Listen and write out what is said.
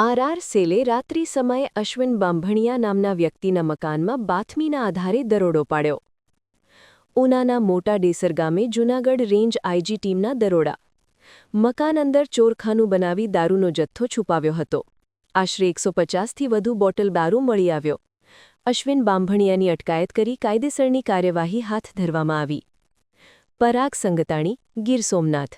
R સેલે રાત્રિ સમયે અશ્વિન બાંભણિયા નામના વ્યક્તિના મકાનમાં બાતમીના આધારે દરોડો પાડ્યો. ઉનાના મોટા ડેસર ગામે જૂનાગઢ રેન્જ આઈજી ટીમના દરોડા. મકાન અંદર ચોરખાનું બનાવી દારૂનો જથ્થો છુપાવ્યો હતો. આશરે 150થી વધુ બોટલ દારૂ મળી આવ્યો. અશ્વિન બાંભણિયાની અટકાયત કરી કાયદેસરની કાર્યવાહી હાથ ધરવામાં આવી. પરાગ સંગતાણી, ગીર સોમનાથ.